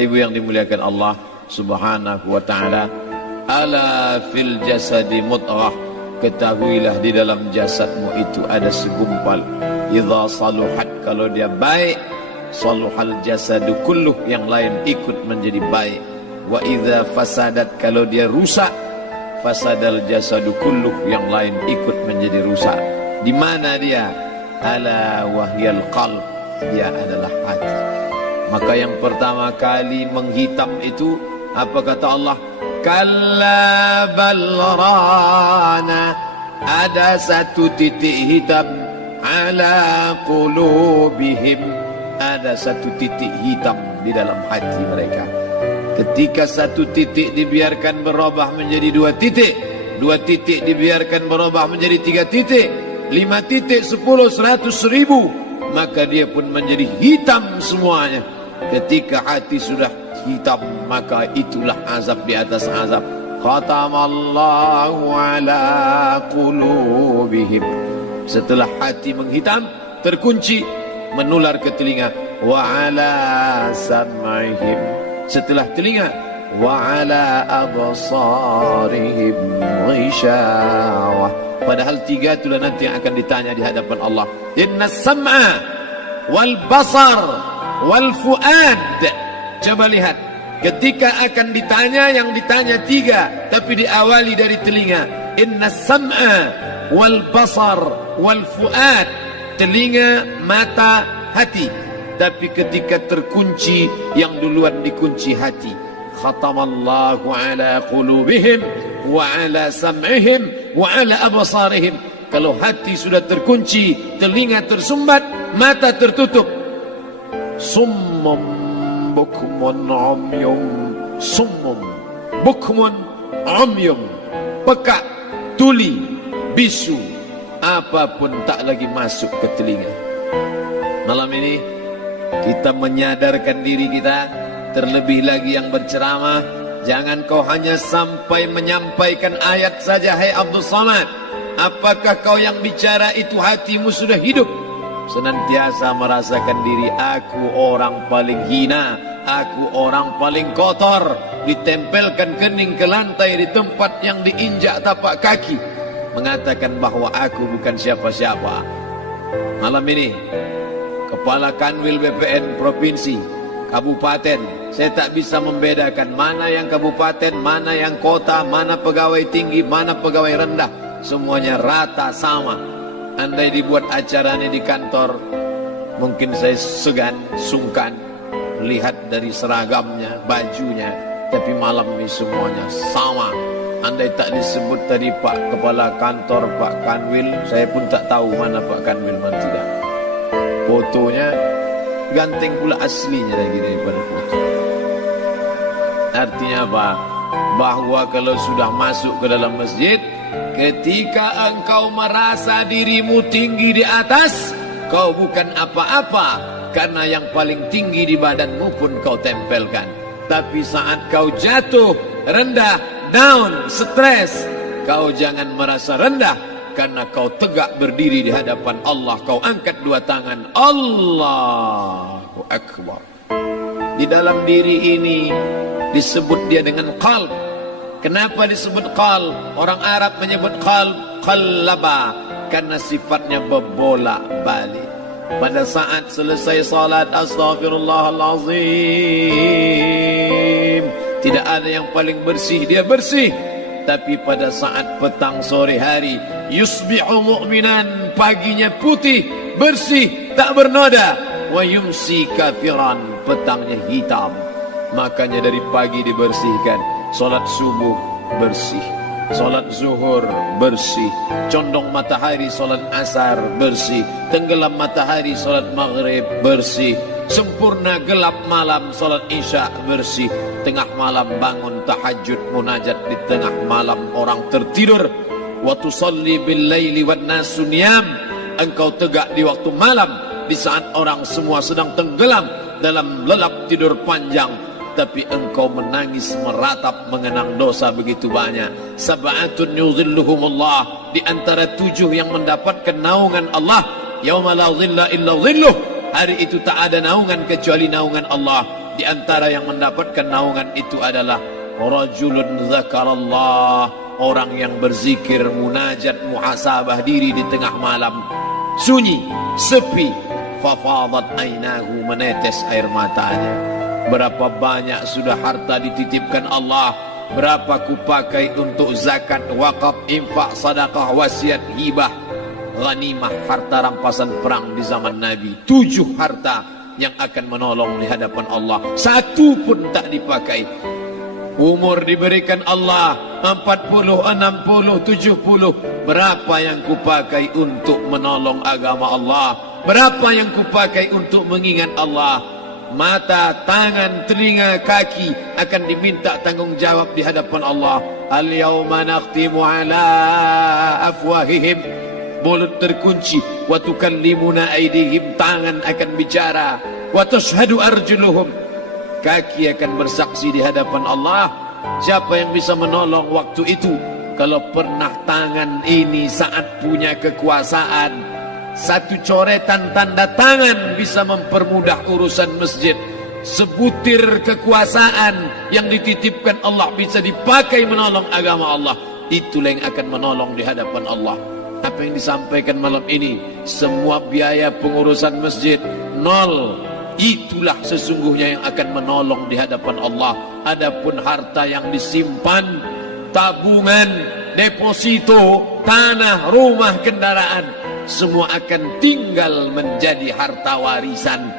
Ibu yang dimuliakan Allah Subhanahu wa ta'ala, ala fil jasadi mudghah, ketahuilah di dalam jasadmu itu ada segumpal. Idza saluhat, kalau dia baik, saluhal jasadu kulluh, yang lain ikut menjadi baik. Wa idza fasadat, kalau dia rusak, fasadal jasadu kulluh, yang lain ikut menjadi rusak. Di mana dia? Ala wahyal qalb, dia adalah hati. Maka yang pertama kali menghitam itu apa kata Allah? Kalla balrana, ada satu titik hitam. Ala qulubihim, ada satu titik hitam di dalam hati mereka. Ketika satu titik dibiarkan berubah menjadi dua titik, dua titik dibiarkan berubah menjadi tiga titik, 5 titik, 10, 100, 1000, maka dia pun menjadi hitam semuanya. Ketika hati sudah hitam, maka itulah azab di atas azab. Khatamallahu ala qulubihim. Setelah hati menghitam, terkunci, menular ke telinga. Wa ala sam'ihim. Setelah telinga, wa ala absarihim ghishawah. Padahal 3 itulah nanti yang akan ditanya di hadapan Allah. Inna sam'a wal basar wal fuad. Coba lihat, ketika akan ditanya, yang ditanya 3, tapi diawali dari telinga. Inna sam'a wal basar wal fuad, telinga, mata, hati. Tapi ketika terkunci, yang duluan dikunci hati. Khatamallahu ala qulubihim wa ala sam'ihim wa ala absarihim. Kalau hati sudah terkunci, telinga tersumbat, mata tertutup. Summum bukmun umyum, summum bukmun umyum, peka, tuli, bisu, apapun tak lagi masuk ke telinga. Malam ini kita menyadarkan diri kita, terlebih lagi yang berceramah, jangan kau hanya sampai menyampaikan ayat saja. Hai Abdul Samad, apakah kau yang bicara itu hatimu sudah hidup? Senantiasa merasakan diri, aku orang paling hina, aku orang paling kotor, ditempelkan kening ke lantai di tempat yang diinjak tapak kaki, mengatakan bahwa aku bukan siapa-siapa. Malam ini Kepala Kanwil BPN Provinsi, Kabupaten, saya tak bisa membedakan mana yang kabupaten, mana yang kota, mana pegawai tinggi, mana pegawai rendah. Semuanya rata sama. Andai dibuat acaranya di kantor, mungkin saya segan, sungkan lihat dari seragamnya, bajunya. Tapi malam ini semuanya sama. Andai tak disebut tadi Pak Kepala Kantor, Pak Kanwil, saya pun tak tahu mana Pak Kanwil, mana tidak. Fotonya ganteng pula aslinya lagi daripada foto. Artinya apa? Bahwa kalau sudah masuk ke dalam masjid, ketika engkau merasa dirimu tinggi di atas, kau bukan apa-apa, karena yang paling tinggi di badanmu pun kau tempelkan. Tapi saat kau jatuh, rendah, down, stres, kau jangan merasa rendah, karena kau tegak berdiri di hadapan Allah. Kau angkat 2 tangan, Allahu Akbar. Di dalam diri ini disebut dia dengan qalb. Kenapa disebut qalb? Orang Arab menyebut qalb qallaba, karena sifatnya berbolak-balik. Pada saat selesai salat, astaghfirullahalazim, tidak ada yang paling bersih, dia bersih. Tapi pada saat petang sore hari, yusbihu mu'minan, paginya putih, bersih, tak bernoda. Wa yumsi kafiran, petangnya hitam. Makanya dari pagi dibersihkan. Solat subuh bersih, solat zuhur bersih, condong matahari solat asar bersih, tenggelam matahari solat maghrib bersih, sempurna gelap malam solat isya bersih, tengah malam bangun tahajud munajat di tengah malam orang tertidur. Wa tusalli bil laili wan nasu niyam, engkau tegak di waktu malam di saat orang semua sedang tenggelam dalam lelap tidur panjang. Tapi engkau menangis meratap mengenang dosa begitu banyak. Sab'atun yudhilluhumullah, di antara 7 yang mendapatkan naungan Allah. Yauma la dhilla illa dhilluh, hari itu tak ada naungan kecuali naungan Allah. Di antara yang mendapatkan naungan itu adalah rajulun zakarallah, orang yang berzikir, munajat, muhasabah diri di tengah malam, sunyi, sepi, fafadat ainahu, menetes air matanya. Berapa banyak sudah harta dititipkan Allah, berapa kupakai untuk zakat, wakaf, infak, sedekah, wasiat, hibah, ghanimah, harta rampasan perang di zaman Nabi. 7 harta yang akan menolong di hadapan Allah, 1 pun tak dipakai. Umur diberikan Allah 40, 60, 70. Berapa yang kupakai untuk menolong agama Allah? Berapa yang kupakai untuk mengingat Allah? Mata, tangan, telinga, kaki akan diminta tanggung jawab di hadapan Allah. Al-yawma nakhtimu ala afwahihim, mulut terkunci, wa tukallimuna aydihim, tangan akan bicara, wa tashhadu arjuluhum, kaki akan bersaksi di hadapan Allah. Siapa yang bisa menolong waktu itu? Kalau pernah tangan ini saat punya kekuasaan, 1 coretan tanda tangan bisa mempermudah urusan masjid. Sebutir kekuasaan yang dititipkan Allah bisa dipakai menolong agama Allah. Itulah yang akan menolong di hadapan Allah. Apa yang disampaikan malam ini, semua biaya pengurusan masjid 0. Itulah sesungguhnya yang akan menolong di hadapan Allah. Adapun harta yang disimpan, tabungan, deposito, tanah, rumah, kendaraan, semua akan tinggal menjadi harta warisan.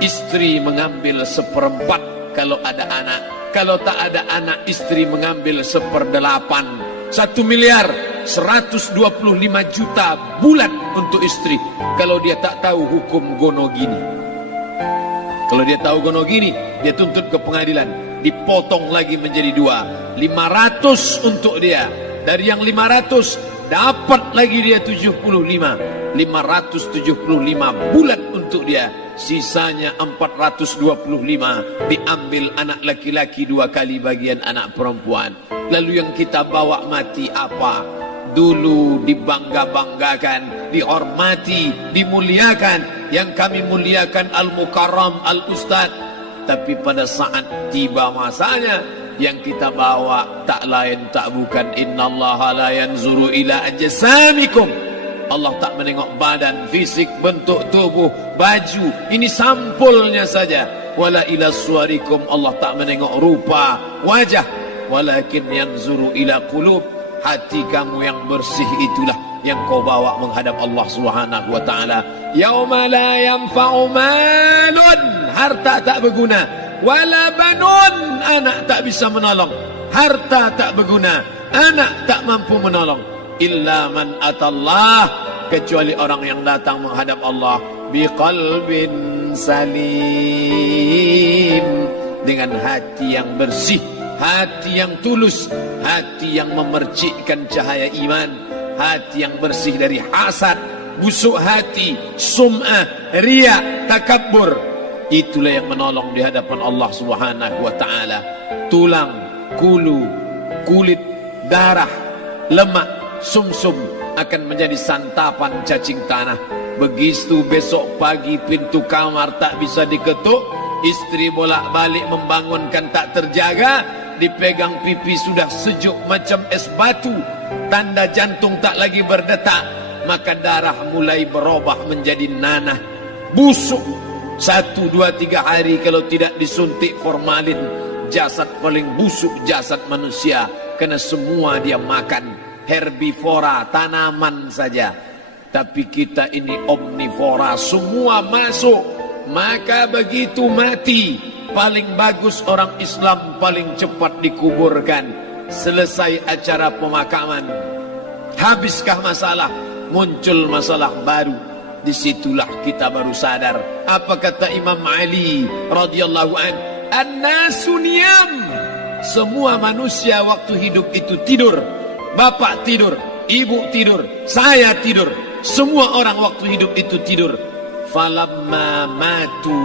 Istri mengambil 1/4 kalau ada anak. Kalau tak ada anak, istri mengambil 1/8. 1 miliar 125 juta bulan untuk istri. Kalau dia tak tahu hukum gono gini. Kalau dia tahu gono gini, dia tuntut ke pengadilan, dipotong lagi menjadi 2. 500 untuk dia. Dari yang 500 dapat lagi dia 75. 575 bulan untuk dia. Sisanya 425 diambil anak laki-laki 2 kali bagian anak perempuan. Lalu yang kita bawa mati apa? Dulu dibangga-banggakan, dihormati, dimuliakan. Yang kami muliakan Al-Mukarram, Al-Ustadz. Tapi pada saat tiba masanya, yang kita bawa tak lain tak bukan innallaha la yanzuru ila ajsamikum. Allah tak menengok badan, fisik, bentuk tubuh, baju. Ini sampulnya saja. Wala ila suwarikum, Allah tak menengok rupa, wajah. Walakin yanzuru ila qulub, hati kamu yang bersih itulah yang kau bawa menghadap Allah Subhanahu wa taala. Yauma la yanfa'u malun, harta tak berguna, wala banun, anak tak bisa menolong. Harta tak berguna, anak tak mampu menolong. Illa man atallah, kecuali orang yang datang menghadap Allah biqalbin salim, dengan hati yang bersih, hati yang tulus, hati yang memercikkan cahaya iman, hati yang bersih dari hasad, busuk hati, sum'ah, riya, takabbur. Itulah yang menolong di hadapan Allah Subhanahu wa taala. Tulang, kulu, kulit, darah, lemak, sumsum akan menjadi santapan cacing tanah. Begitu besok pagi pintu kamar tak bisa diketuk, istri bolak-balik membangunkan tak terjaga, dipegang pipi sudah sejuk macam es batu, tanda jantung tak lagi berdetak, maka darah mulai berubah menjadi nanah, busuk. 1, 2, 3 hari kalau tidak disuntik formalin, jasad paling busuk jasad manusia, karena semua dia makan herbivora, tanaman saja. Tapi kita ini omnivora, semua masuk. Maka begitu mati, paling bagus orang Islam paling cepat dikuburkan. Selesai acara pemakaman, habiskah masalah, muncul masalah baru. Disitulah kita baru sadar. Apa kata Imam Ali radhiyallahu an? An-nasu niyam. Semua manusia waktu hidup itu tidur. Bapak tidur, ibu tidur, saya tidur. Semua orang waktu hidup itu tidur. Falamma matu,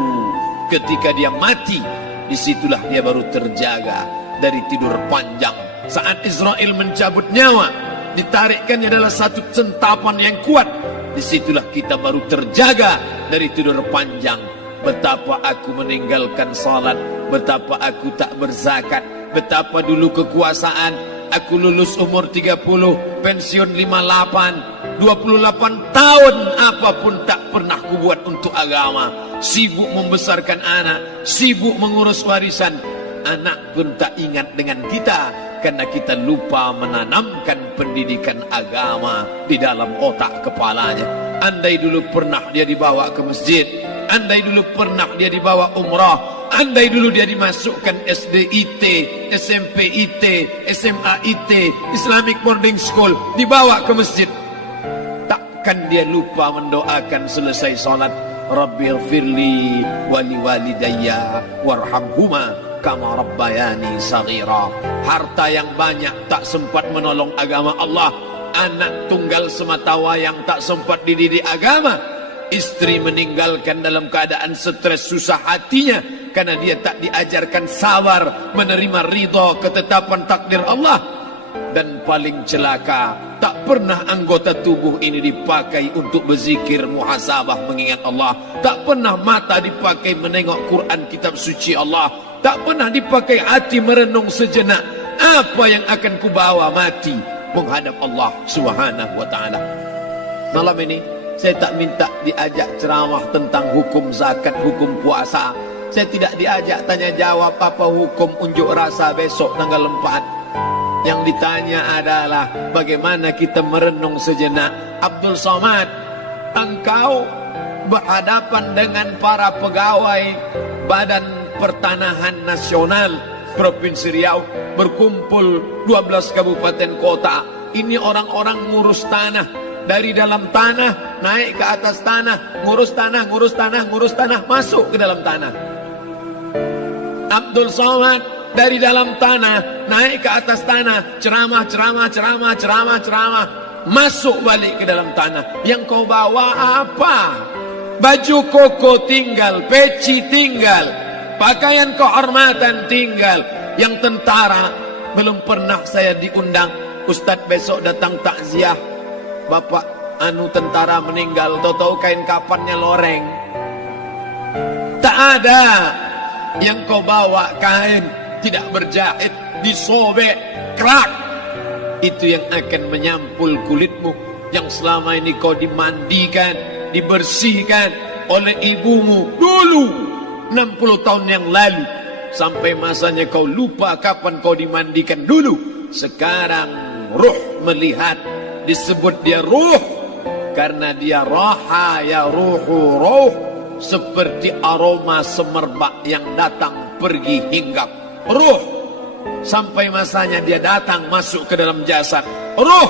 ketika dia mati, disitulah dia baru terjaga dari tidur panjang. Saat Israel mencabut nyawa, ditarikkannya adalah satu centapan yang kuat. Disitulah kita baru terjaga dari tidur panjang. Betapa aku meninggalkan salat, betapa aku tak berzakat, betapa dulu kekuasaan, aku lulus umur 30, pensiun 58, 28 tahun apapun tak pernah kubuat untuk agama. Sibuk membesarkan anak, sibuk mengurus warisan. Anak pun tak ingat dengan kita karena kita lupa menanamkan pendidikan agama di dalam otak kepalanya. Andai dulu pernah dia dibawa ke masjid, andai dulu pernah dia dibawa umrah, andai dulu dia dimasukkan SD IT, SMP IT, SMA IT, Islamic Boarding School, dibawa ke masjid, takkan dia lupa mendoakan selesai salat, Rabbighfirli wali walidayya warhamhuma kama rabbayani saghira. Harta yang banyak tak sempat menolong agama Allah. Anak tunggal semata wayang tak sempat dididik agama. Istri meninggalkan dalam keadaan stres susah hatinya karena dia tak diajarkan sabar menerima ridha ketetapan takdir Allah. Dan paling celaka, tak pernah anggota tubuh ini dipakai untuk berzikir, muhasabah, mengingat Allah. Tak pernah mata dipakai menengok Quran, kitab suci Allah. Tak pernah dipakai hati merenung sejenak apa yang akan kubawa mati menghadap Allah Subhanahu wa ta'ala. Malam ini saya tak minta diajak ceramah tentang hukum zakat, hukum puasa. Saya tidak diajak tanya jawab apa hukum unjuk rasa besok tanggal 4. Yang ditanya adalah bagaimana kita merenung sejenak. Abdul Somad, engkau berhadapan dengan para pegawai Badan Pertanahan Nasional Provinsi Riau, berkumpul 12 kabupaten kota. Ini orang-orang ngurus tanah, dari dalam tanah naik ke atas tanah, ngurus tanah, ngurus tanah, ngurus tanah, masuk ke dalam tanah. Abdul Somad dari dalam tanah naik ke atas tanah, ceramah, ceramah, ceramah, ceramah, ceramah, masuk balik ke dalam tanah. Yang kau bawa apa? Baju koko tinggal, peci tinggal, pakaian kehormatan tinggal. Yang tentara belum pernah saya diundang. Ustadz besok datang takziah, bapak anu tentara meninggal, tahu-tahu kain kapannya loreng. Tak ada. Yang kau bawa kain tidak berjahit, disobek, kerak. Itu yang akan menyampul kulitmu yang selama ini kau dimandikan, dibersihkan oleh ibumu dulu 60 tahun yang lalu. Sampai masanya kau lupa kapan kau dimandikan dulu. Sekarang ruh melihat, disebut dia ruh karena dia raha ya ruhu ruh, seperti aroma semerbak yang datang pergi hinggap. Ruh sampai masanya dia datang masuk ke dalam jasad. Ruh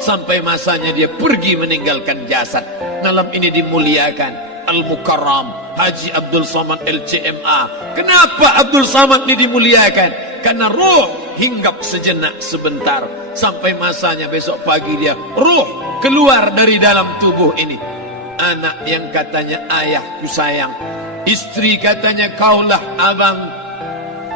sampai masanya dia pergi meninggalkan jasad. Malam ini dimuliakan Al-Mukarram Haji Abdul Somad LCMA. Kenapa Abdul Somad ini dimuliakan? Karena ruh hinggap sejenak sebentar, sampai masanya besok pagi dia ruh keluar dari dalam tubuh ini. Anak yang katanya ayahku sayang, istri katanya kaulah abang,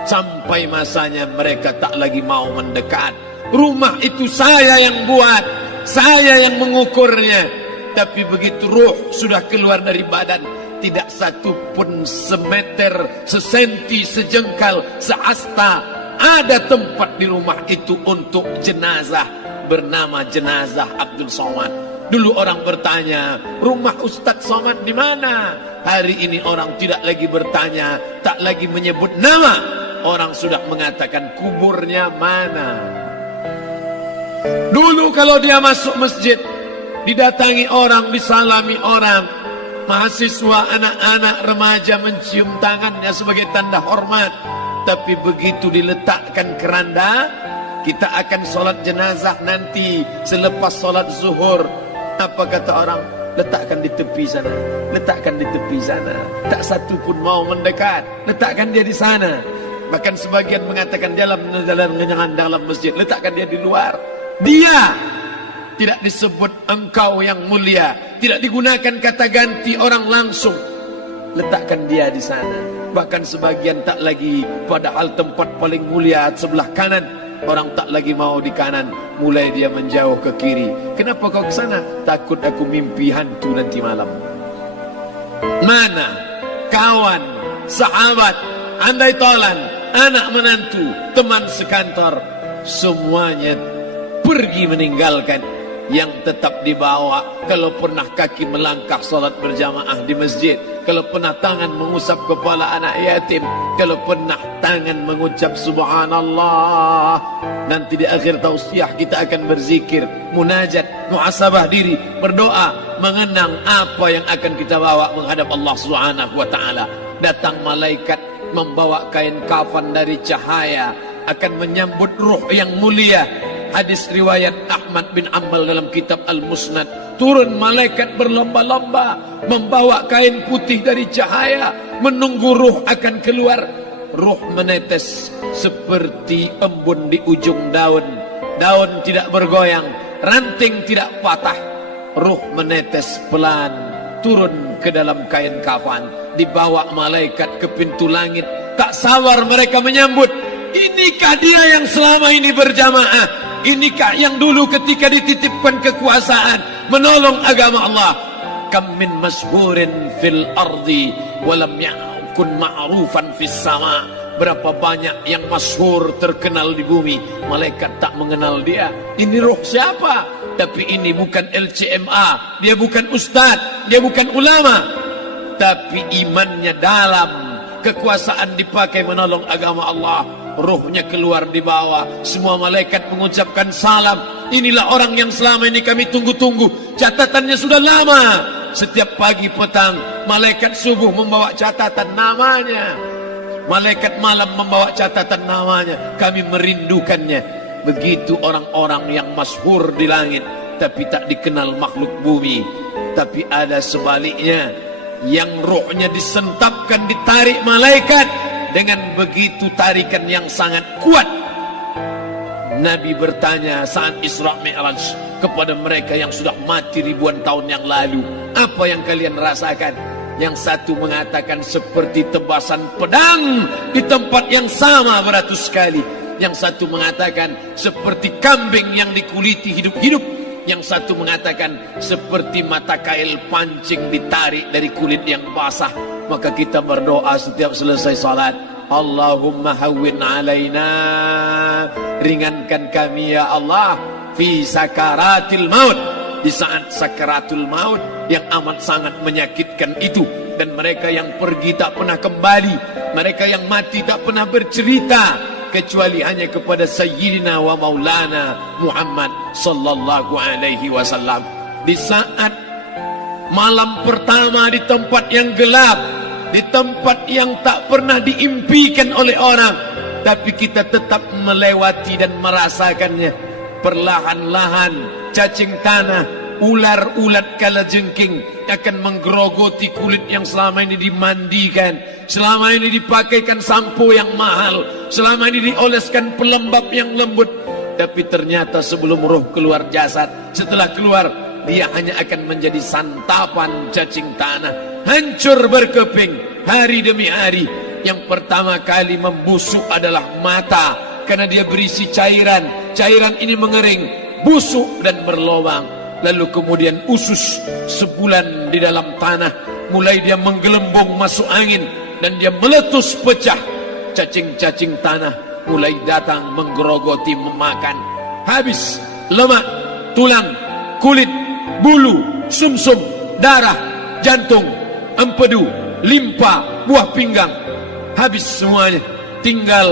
sampai masanya mereka tak lagi mau mendekat. Rumah itu saya yang buat, saya yang mengukurnya. Tapi begitu ruh sudah keluar dari badan, tidak satu pun semeter, sesenti, sejengkal, seasta ada tempat di rumah itu untuk jenazah bernama jenazah Abdul Somad. Dulu orang bertanya, rumah Ustadz Somad di mana? Hari ini orang tidak lagi bertanya, tak lagi menyebut nama. Orang sudah mengatakan kuburnya mana. Dulu kalau dia masuk masjid, didatangi orang, disalami orang, mahasiswa, anak-anak, remaja mencium tangannya sebagai tanda hormat. Tapi begitu diletakkan keranda, kita akan sholat jenazah nanti selepas sholat zuhur. Apa kata orang? Letakkan di tepi sana, letakkan di tepi sana. Tak satu pun mau mendekat, letakkan dia di sana. Bahkan sebagian mengatakan dalam masjid, letakkan dia di luar. Dia tidak disebut engkau yang mulia, tidak digunakan kata ganti orang langsung. Letakkan dia di sana. Bahkan sebagian tak lagi, padahal tempat paling mulia sebelah kanan, orang tak lagi mau di kanan, mulai dia menjauh ke kiri. Kenapa kau ke sana? Takut aku mimpi hantu nanti malam. Mana kawan, sahabat andai tolan, anak menantu, teman sekantor, semuanya pergi meninggalkan. Yang tetap dibawa, kalau pernah kaki melangkah salat berjamaah di masjid, kalau pernah tangan mengusap kepala anak yatim, kalau pernah tangan mengucap subhanallah. Nanti di akhir tausiah kita akan berzikir, munajat, muhasabah diri, berdoa, mengenang apa yang akan kita bawa menghadap Allah Subhanahu wa taala. Datang malaikat membawa kain kafan dari cahaya, akan menyambut ruh yang mulia. Hadis riwayat Ahmad bin Ambal dalam kitab Al-Musnad. Turun malaikat berlomba-lomba membawa kain putih dari cahaya, menunggu ruh akan keluar. Ruh menetes seperti embun di ujung daun. Daun tidak bergoyang, ranting tidak patah. Ruh menetes pelan, turun ke dalam kain kafan, dibawa malaikat ke pintu langit. Tak sabar mereka menyambut. Inikah dia yang selama ini berjamaah? Inikah yang dulu ketika dititipkan kekuasaan menolong agama Allah? Kam min masyhurin fil ardi walam yakun ma'rufan fis sama. Berapa banyak yang masyhur terkenal di bumi, malaikat tak mengenal dia. Ini roh siapa? Tapi ini bukan LCMA, dia bukan ustaz, dia bukan ulama, tapi imannya dalam. Kekuasaan dipakai menolong agama Allah. Ruhnya keluar di bawah. Semua malaikat mengucapkan salam. Inilah orang yang selama ini kami tunggu-tunggu. Catatannya sudah lama. Setiap pagi petang malaikat subuh membawa catatan namanya, malaikat malam membawa catatan namanya. Kami merindukannya. Begitu orang-orang yang masyhur di langit tapi tak dikenal makhluk bumi. Tapi ada sebaliknya, yang rohnya disentapkan, ditarik malaikat dengan begitu tarikan yang sangat kuat. Nabi bertanya saat Isra Mi'raj kepada mereka yang sudah mati ribuan tahun yang lalu, apa yang kalian rasakan? Yang satu mengatakan seperti tebasan pedang di tempat yang sama beratus kali. Yang satu mengatakan seperti kambing yang dikuliti hidup-hidup. Yang satu mengatakan seperti mata kail pancing ditarik dari kulit yang basah. Maka kita berdoa setiap selesai salat, Allahumma hawwin alaina, ringankan kami ya Allah, fi sakaratil maut, di saat sakaratul maut yang amat sangat menyakitkan itu. Dan mereka yang pergi tak pernah kembali, mereka yang mati tak pernah bercerita kecuali hanya kepada Sayyidina wa Maulana Muhammad sallallahu alaihi wasallam. Di saat malam pertama di tempat yang gelap, di tempat yang tak pernah diimpikan oleh orang, tapi kita tetap melewati dan merasakannya. Perlahan-lahan cacing tanah, ular-ulat kalajengking akan menggerogoti kulit yang selama ini dimandikan, selama ini dipakaikan sampo yang mahal, selama ini dioleskan pelembab yang lembut. Tapi ternyata sebelum roh keluar jasad, setelah keluar dia hanya akan menjadi santapan cacing tanah, hancur berkeping hari demi hari. Yang pertama kali membusuk adalah mata, karena dia berisi cairan. Cairan ini mengering, busuk dan berlubang. Lalu kemudian usus sebulan di dalam tanah, mulai dia menggelembung masuk angin dan dia meletus pecah. Cacing-cacing tanah mulai datang menggerogoti, memakan. Habis lemak, tulang, kulit, bulu, sumsum, darah, jantung, empedu, limpa, buah pinggang. Habis semuanya, tinggal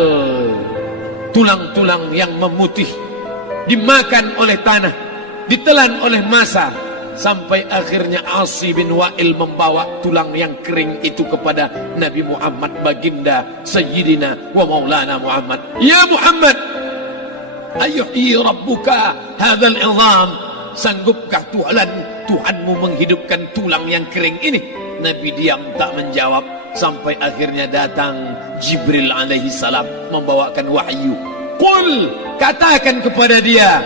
tulang-tulang yang memutih, dimakan oleh tanah, ditelan oleh massa, sampai akhirnya Asi bin Wa'il membawa tulang yang kering itu kepada Nabi Muhammad, baginda Sayyidina wa Maulana Muhammad. Ya Muhammad, ayuhyi rabbuka hadzal izam, sanggupkah Tuhanmu menghidupkan tulang yang kering ini? Nabi diam tak menjawab, sampai akhirnya datang Jibril alaihi salam membawakan wahyu. Qul, katakan kepada dia.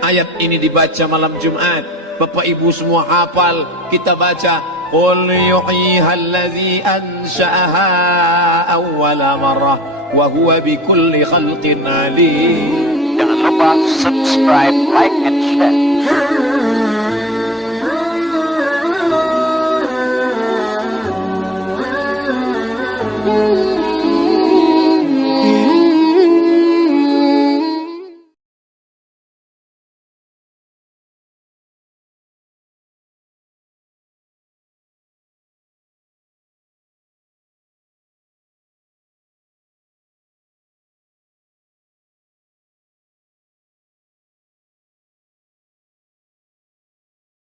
Ayat ini dibaca malam Jumat. Bapak Ibu semua hafal, kita baca. Qul yuhyiha alladhi ansha'aha awwala marrah wa huwa bikulli khalqin alim. Jangan lupa subscribe, like, and share.